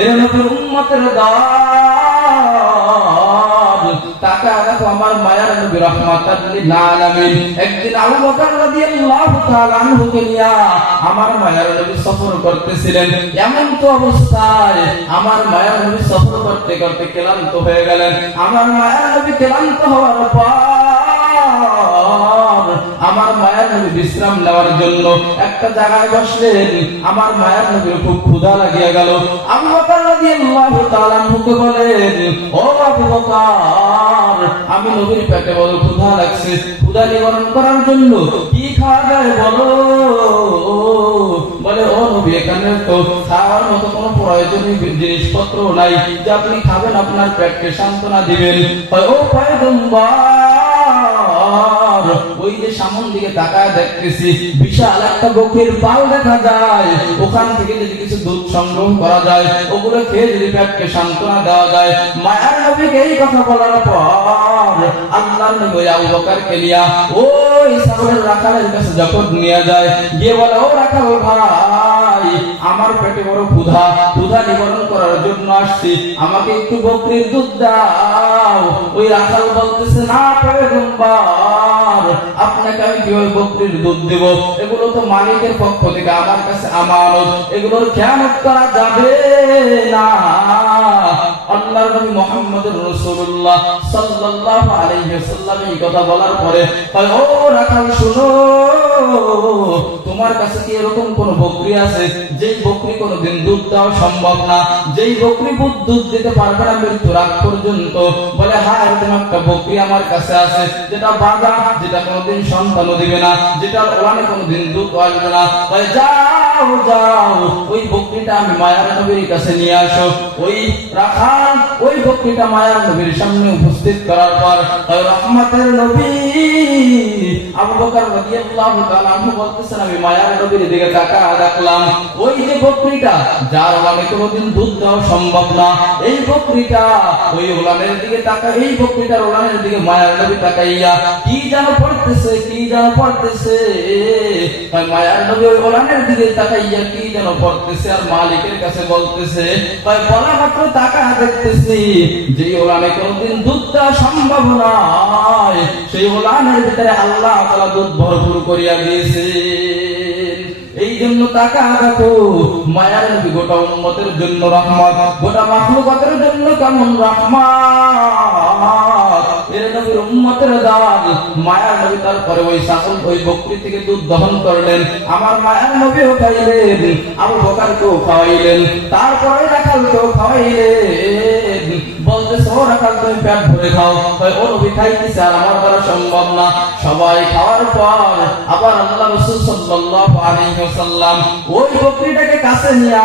এর নবীর উম্মতের দল তাকা দেখো আমার মায়ার নবী রাহমাতাল লিল আলামিন একদিন আবু বকর রাদিয়াল্লাহু তাআলা আনহুকে নিয়ে আমার মায়ার নবী সফর করতেছিলেন। এমন তো অবস্থায় আমার মায়ার নবী সফর করতে করতে ক্লান্ত হয়ে গেলেন। আমার মায়ার নবী ক্লান্ত হওয়ার পর আমার মায়ার নবী বিশ্রাম নেওয়ার জন্য একটা জায়গায় বসলেন। আমার মায়ার নবীর খুব ক্ষুধা লাগিয়ে গেল। আবু বকর রাদিয়াল্লাহু তাআলা আনহুকে বলেন, ও আবু বকর, আমি নবীর পেটে বড় ক্ষুধা লাগছে, ক্ষুধা নিবারণ করার জন্য কি খাওয়া যায় বলো। বলে, ও নবী, এখানে তো খাওয়ার মতো কোনো প্রয়োজনীয় জিনিসপত্র নাই যে আপনি খাবেন, আপনার পেটকে সান্ত্বনা দিবেন। ও পয়গম্বর, ওই যে সামন দিকে তাকায় দেখতেছি বিশাল একটা বকরির পাল দেখা যায়, ওখান থেকে যদি কিছু দুধ সংগ্রহ করা যায়, ওগুলো খেয়ে যদি পেটকে সান্ত্বনা দেওয়া যায়। মায়ার নবীকে এই কথা বলার পর আল্লাহর নবী আবু বকরকে নিয়া ওই ছাগলের রাখালের কাছে যখন নিয়ে যায়, গিয়ে বলে, ও রাখাল ভাই, আমার পেটে বড় ক্ষুধা, ক্ষুধা নিবারণ করার জন্য আসছি, আমাকে একটু বকরির দুধ দাও। ওই রাখাল বলতেছে, না পয়গম্বর, আপনাকে আমি কিভাবে বকরির দুধ দেব? এগুলো তো মালিকের পক্ষ থেকে আমার কাছে আমানত, এগুলোর খেয়ানত করা যাবে না। আল্লাহর নবী মুহাম্মদুর রাসূলুল্লাহ সাল্লাল্লাহু আলাইহি ওয়াসাল্লাম এই কথা বলার পরে, ও রাখাল শুনো, তোমার কাছে কি এরকম কোন বকরি আছে যেই বকরি কোনদিন দুধ দেওয়া সম্ভব না, যেই বকরি দুধ দিতে পারবে না মৃত্যুর আগ পর্যন্ত? বলে, হ্যাঁ, এরকম একটা বকরি আমার কাছে আছে, যেটা বাঁধা, যেটা কোনদিন সন্তানও দিবে না, যেটা ওলানে কোনদিন দুধ আসবে না। বলে, যাও যাও, ওই বকরিটা আমি মায়ার নবীর কাছে নিয়ে আসো। ওই রাখাল ওই বকরিটা মায়ার নবীর সামনে উপস্থিত করার পর রহমতের নবী আবু বকর রাদিয়াল্লাহু তাআলা আনহু বলতেছেন, আমি মায়ার নবীর দিকে তাকায়া দেখলাম, ওই যে বকরিটা যার ওলানে কোনদিন দুধ দেওয়া সম্ভব না, এই বকরিটা ওই ওলানের দিকে তাকায়, এই বকরিটার ওলানের দিকে মায়ার নবী তাকাইয়া কি যেন পড়তেছে, কি যেন পড়তেছে। মায়ার নবী ওই ওলানের দিকে তাকাইয়া কি যেন পড়তেছে আর মালিকের কাছে বলতেছে, বলা মাত্র তাকায়া দেখতেছি যে ওলানে কোনদিন দুধ দেওয়া সম্ভব নয়, সেই ওলানের ভিতরে আল্লাহ তাআলা দুধ ভরপুর করিয়া দিয়েছে। এই জন্য তাকা দেখো, মায়ার নবী গোটা উম্মতের জন্য রহমত, গোটা মাখলুকাতের জন্য কেমন রহমত। এর নবীর উম্মতের দল মায়ার নবী তারপরে ওই ছাগল ওই বকরি থেকে দুধ দহন করলেন, আমার মায়ার নবীও খাইলেন, আবু বকরকেও খাওয়াইলেন, তারপরে রাখালকেও খাওয়াইলেন। বলতেছে, ও রাখাল, তুমি পেট ভরে খাও। ও নবী খাইতেছে আর আমার দ্বারা সম্ভব না। সবাই খাওয়ার পর আবার আল্লাহ রাসূল সাল্লাল্লাহু আলাইহি ওয়াসাল্লাম ওই বকরিটাকে কাছে নিয়া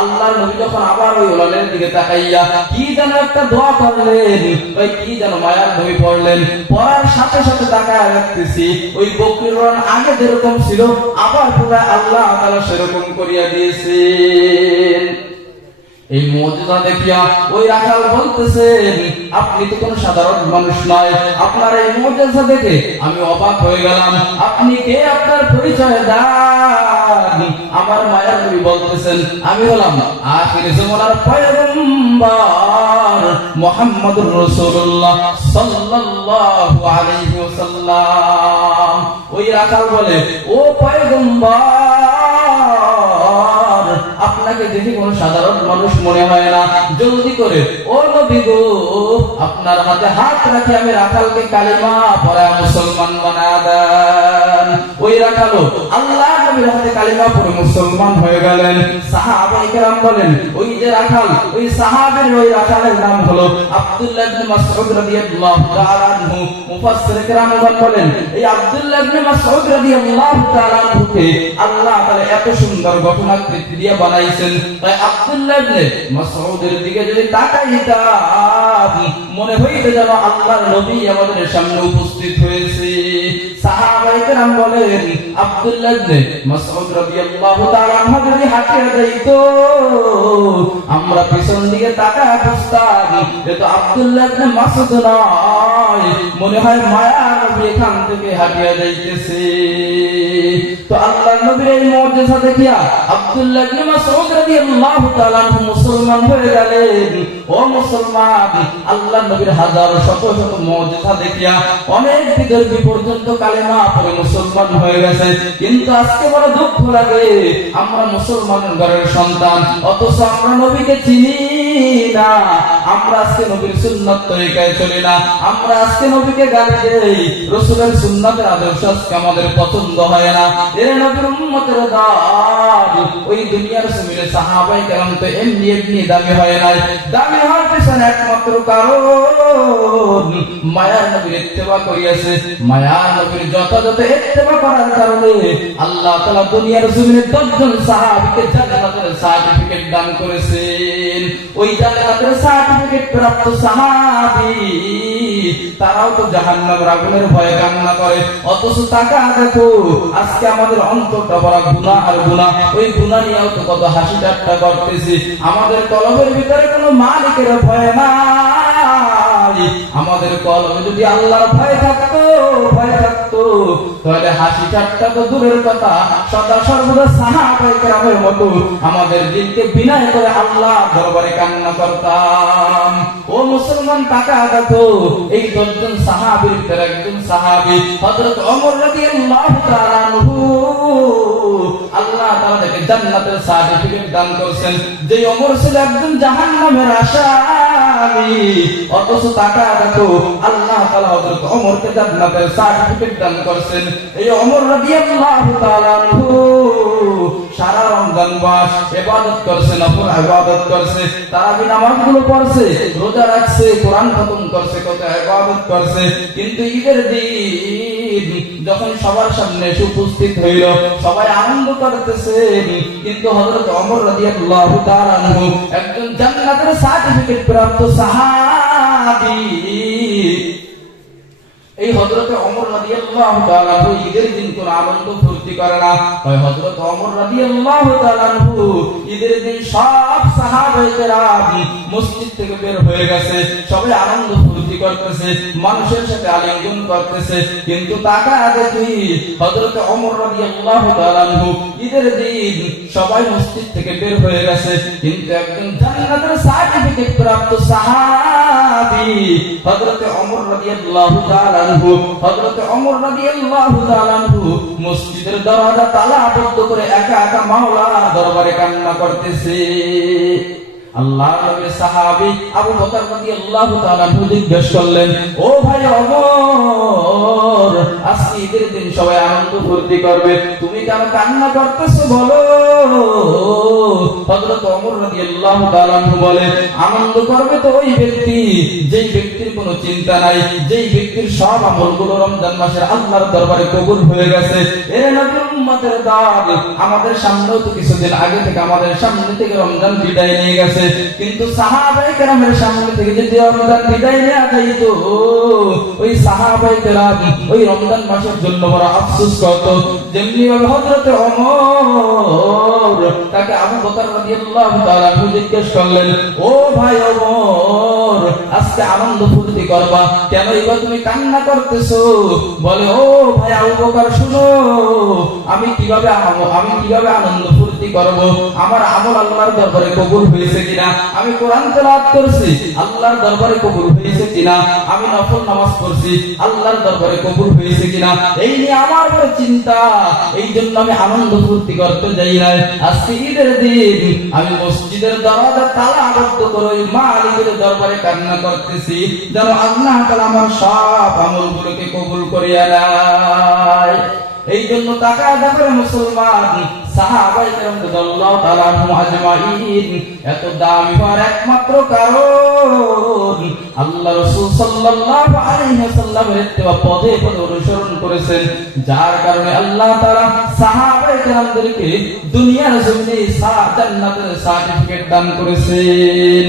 আল্লাহর নবী যখন আবার ওই ওলানের দিকে তাকাইয়া কি যেন একটা দোয়া করলেন, ওই কি যেন মায়ার নবী পড়লেন, পড়ার সাথে সাথে তাকায় রাখতেছি ওই বকরির ওলান আগে যেরকম ছিল আবার পুরো আল্লাহ তাআলা সেরকম করিয়া দিয়েছেন। এই মুজিজা দেখিয়া ওই রাখাল বলতেছেন, আপনি তো কোনো সাধারণ মানুষ নয়, আপনার এই মুজিজা দেখে আমি অবাক হয়ে গেলাম, আপনি কে, আপনার পরিচয় দেন। আমার মায়ার নবী বলতেছেন, আমি হলাম আখির জামানার পয়গম্বর মুহাম্মদুর রাসূলুল্লাহ সাল্লাল্লাহু আলাইহি ওয়াসাল্লাম। ওই রাখাল বলে, ও পয়গম্বর, আপনাকে দেখে কোন সাধারণ মানুষ মনে হয় না, জলদি করে ও নবী গো, আপনার হাতে হাত রাখি আমি রাখালকে কালিমা পড়া মুসলমান বানায়া দেন। ওই রাখাল আল্লাহর নবীর হাতে কালিমা পড়ে মুসলমান হয়ে গেলেন। সাহাবায়ে কেরাম বলেন, ওই যে রাখাল, ওই সাহাবীর ওই রাখালের নাম হলো আব্দুল্লাহ ইবনে মাসউদ রাদিয়াল্লাহু তাআলা আনহু। মুফাসসির কেরামগণ বলেন, এই আব্দুল্লাহ ইবনে মাসউদ রাদিয়াল্লাহু তাআলা আনহুকে আল্লাহ তাআলা এত সুন্দর ঘটনাকৃতি দিয়ে বানাইছেন, তাই আব্দুল্লাহ ইবনে মাসউদের দিকে যদি তাকাইতাম মনে হইতে যেন আল্লাহর নবী আমাদের সামনে উপস্থিত হয়েছে। সাহাবায়ে কেরাম বলেন, আব্দুল্লাহ ইবনে মাসউদ রাদিয়াল্লাহু তাআলা আনহু যদি হাঁটিয়ে যাইতো আমরা পিছন দিকে তাকায় বুঝতাম এ তো আব্দুল্লাহ ইবনে মাসউদ নয়, মনে হয় মায়ার নবী এখান থেকে হাঁটিয়া যাইতেছে। তো আল্লাহর নবীর এই মুজিজা দেখিয়া আব্দুল্লাহ ইবনে মাসউদ রাদিয়াল্লাহু তাআলা মুসলমান হয়ে গেলেন। ও মুসলমান, আল্লাহর নবীর হাজার শত শত মুজিজা দেখিয়া অনেক বিদর্ভী পর্যন্ত কালেমা পড়ে মুসলমান হয়ে গেছে। কিন্তু আজকে বড় দুঃখ লাগে, আমরা মুসলমানের ঘরের সন্তান, অথচ আমরা নবীকে চিনি না। আমরা আজকে নবীর সুন্নাত তরিকায় চলি না, আমরা আজকে নবীকে গালি দেই, রাসূলের সুন্নাতের আদর্শ আজকে আমাদের পছন্দ হয় না। এর নবীর উম্মতের দাদ ওই দুনিয়ার জমিনে সাহাবায়ে কেরাম তো এমনি দামি হয় নাই। দামি হওয়ার পেছনে একমাত্র কারণ মায়ার নবীর ইত্তেবা করিয়াছে। মায়ার নবীর যথাযথ ইত্তেবা করার কারণে আল্লাহ তাআলা দুনিয়ার জমিনে 10 জন সাহাবীকে জান্নাতের সার্টিফিকেট দান করেছেন। ওই জান্নাতের সার্টিফিকেট প্রাপ্ত সাহাবী তারাও তো জাহান্নামের আগুনের ভয়ে কান্না করে, অথচ টাকা দেখো আজকে আমাদের অন্তরটা বড় গুনাহ আর গুনাহ। ওই গুনাহ নিয়েও তো কত হাসি ঠাট্টা করতেছি। আমাদের কলবের ভিতরে কোনো মালিকের ভয় নাই। আমাদের কলবে যদি আল্লাহর ভয় থাকতো তাহলে হাসি ঠাট্টা তো দূরের কথা, সদা সর্বদা সাহাবায়ে কেরামের মতো আমাদের দিলকে বিনয় করে আল্লাহর দরবারে কান্না করতাম। ও মুসলমান, টাকা দেখো এই 10 জন সাহাবীর ভিতরে একজন সাহাবী হযরত ওমর রাদিয়াল্লাহু তাআলা আনহু, আল্লাহ তাআলা তাকে জান্নাতের সার্টিফিকেট দান করেছেন। যে ওমর ছিল একজন জাহান্নামের আসামি, অথচ টাকা দেখো আল্লাহ তাআলা হযরত ওমরকে জান্নাতের সার্টিফিকেট দান করেছেন। এই ওমর রাদিয়াল্লাহু তাআলা আনহু সারা রমজান মাস ইবাদত করেছে, নফল ইবাদত করেছে, তারাবি নামাজগুলো পড়ছে, রোজা রাখছে, কোরআন খতম করছে, কত ইবাদত করছে। কিন্তু ঈদের দিন যখন সবার সামনে এসে উপস্থিত হইল, সবাই আনন্দ করতেছে, কিন্তু হযরত ওমর রাদিয়াল্লাহু তাআলা আনহু একজন জান্নাতের সার্টিফিকেট প্রাপ্ত সাহাবী, এই হযরত ওমর রাদিয়াল্লাহু তাআলা আনহু ঈদের দিন কোন আনন্দ ফুর্তি করে না। হয় হযরত ওমর রাদিয়াল্লাহু তাআলা আনহু ঈদের দিন সব সাহাবায়ে কেরাম মসজিদ থেকে বের হয়ে গেছে, সবাই আনন্দ ফুর্তি করতেছে, মানুষের সাথে আলিঙ্গন করতেছে। কিন্তু টাকা দেখি হযরত ওমর রাদিয়াল্লাহু তাআলা আনহু ঈদের দিন সবাই মসজিদ থেকে বের হয়ে গেছে, কিন্তু একজন জান্নাতের সার্টিফিকেট প্রাপ্ত সাহাবী হযরত ওমর রাদিয়াল্লাহু তাআলা হযরত ওমর রাদিয়াল্লাহু তাআলা আনহু মসজিদের দরজা তালাবদ্ধ করে একা একা মাওলার দরবারে কান্না করতেছে। আল্লাহর নবীর সাহাবী আবু বকর রাদিয়াল্লাহু তাআলা আনহু জিজ্ঞেস করলেন, ও ভাই ওমর, আজকে ঈদের দিন সবাই আনন্দ ফুর্তি করবে, তুমি কেন কান্না করতেছো বলো? হযরত ওমর রাদিয়াল্লাহু তাআলা আনহু বলে, আনন্দ করবে তো ওই ব্যক্তি যেই ব্যক্তির কোনো চিন্তা নাই, যেই ব্যক্তির সব আমলগুলো রমজান মাসের আল্লাহর দরবারে কবুল হয়ে গেছে। এর নবীর উম্মতের দাদ আমাদের সামনেও তো কিছুদিন আগে থেকে আমাদের সামনে থেকে রমজান বিদায় নিয়ে গেছে, কিন্তু সাহাবায়ে কেরামের সামনে থেকে যদি রমজান বিদায় নেওয়া যাইতো, ওই সাহাবায়ে কেরাম ওই রমজান মাসের জন্য বড় আফসোস করত। যেমনি ভাবে হযরত ওমর তাকে আবু বকর রাদিয়াল্লাহু তাআলা জিজ্ঞেস করলেন, ও ভাই ওমর, আজকে আনন্দ ফুর্তি করবা, কেন এবার তুমি কান্না করতেছো? বলে, ও ভাই আবু বকর, শুনো, আমি কিভাবে আনন্দ ফুর্তি করব? আমার আমল আল্লাহর দরবারে কবুল হয়েছে কিনা, আমি কোরআন তেলাওয়াত করছি, আল্লাহর দরবারে কবুল হয়েছে কিনা, আমি নফল নামাজ পড়ছি, আল্লাহর দরবারে কবুল হয়েছে কিনা, এই নিয়ে আমার বড় চিন্তা। এই জন্য আমি আনন্দ ফুর্তি করতে যাই না। আজকে ঈদের দিন আমি মসজিদের দরজা তালাবদ্ধ করে ওই মালিকের দরবারে কান্না করতেছি, যেন আল্লাহ তাআলা আমার সব আমলগুলোকে কবুল করিয়া নেয়। এই জন্য টাকা দেখো মুসলমান, সাহাবায়ে কেরাম রাদিয়াল্লাহু তাআলা আনহুম আজমাইন এত দামি হওয়ার একমাত্র কারণ আল্লাহ রাসূল সাল্লাল্লাহু আলাইহি ওয়াসাল্লামের ইত্তেবা পদে পদে অনুসরণ করেছেন, যার কারণে আল্লাহ তাআলা সাহাবায়ে কেরামদেরকে দুনিয়ার জমিনে জান্নাতের সার্টিফিকেট দান করেছেন।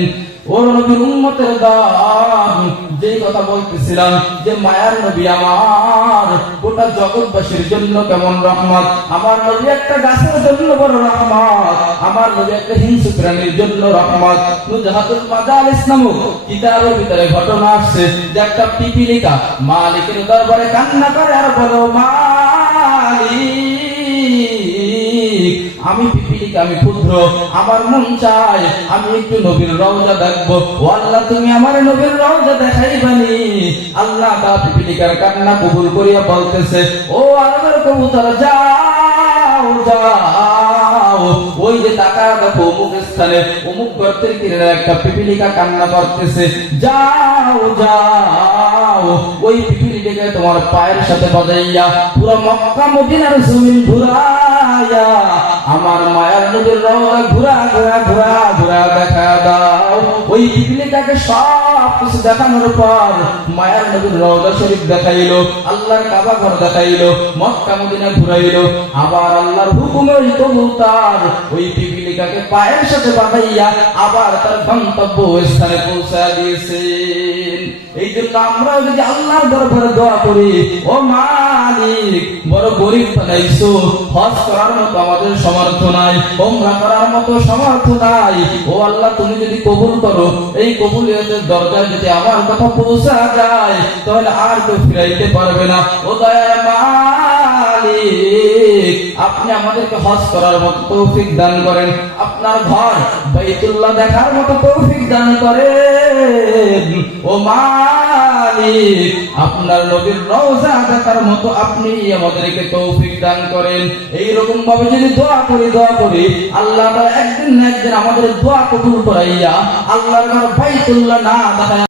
ও নবীর উম্মতের দল, যেই কথা বলতেছিলাম যে মায়ার নবী আমার গোটা জগৎবাসীর জন্য কেমন রহমত, আমার নবী একটা গাছের জন্য বড় রহমত, আমার নবী একটা হিংস্র প্রাণীর জন্য রহমত। নুজহাতুল মাজালিস নামক কিতাবের ভিতরে ঘটনা আসছে যে একটা পিপিলিকা মালিকের দরবারে কান্না করে আর বলো, মালিক আমি পিপিলিকা, আমি ক্ষুদ্র, আমার মন চায় আমি একটু নবীর রওজা দেখবো। ও আল্লাহ তুমি আমার নবীর রওজা দেখাইবানি। আল্লাহ তা পিপিলিকার কান্না কবুল করিয়া বলতেছে, ও আরবের কবুতর যাও যাও, ওই যে টাকা দেখো অমুক স্থানে অমুক গর্তের কিনারে একটা পিপিলিকা কান্না করতেছে, যাও যাও ওই পিপিলিকাকে তোমার পায়ের সাথে বাজাইয়া পুরো মক্কা মদিনার জমিন ঘুরাইয়া আমার মায়ার নবীর রওজা ঘুরা ঘুরা ঘুরা ঘুরা দেখা দাও। ওই পিপিলিকাকে সব কিছু দেখানোর পর মায়ার নবীর রওজা শরীফ দেখাইলো, আল্লাহর কাবা ঘর দেখাইলো, মক্কা মদিনা ঘুরাইলো। আবার আল্লাহর হুকুমে ওই কবুতর ওই পিপিলিকাকে পায়ের সাথে বাঁধাইয়া আবার তার গন্তব্য স্থানে পৌঁছা দিয়েছেন। এই জন্য আমরা যদি আল্লাহর দরবারে দোয়া করি, ও মালিক বড় গরিব বানাইছো, হজ করার মতো আমাদের সামর্থ্য নাই, ওমরা করার মতো সামর্থ্য নাই, ও আল্লাহ তুমি যদি কবুল করো, এই কবুলিয়তের দরজায় যদি আমার কথা পৌঁছা যায় তাহলে আর কেউ ফিরাইতে পারবে না। ও দয়ার মালিক আপনি আমাদেরকে হজ করার মতো তৌফিক দান করেন, আপনার ঘর বাইতুল্লাহ দেখার মতো তৌফিক দান করেন। ও মালিক আপনার নবীর রওজা দেখার মতো আপনি আমাদেরকে তৌফিক দান করেন। এই রকম ভাবে যদি দোয়া করি আল্লাহ তাআলা একদিন না একদিন আমাদের দোয়া কবুল করাইয়া আল্লাহর ঘর বাইতুল্লাহ না দেখায়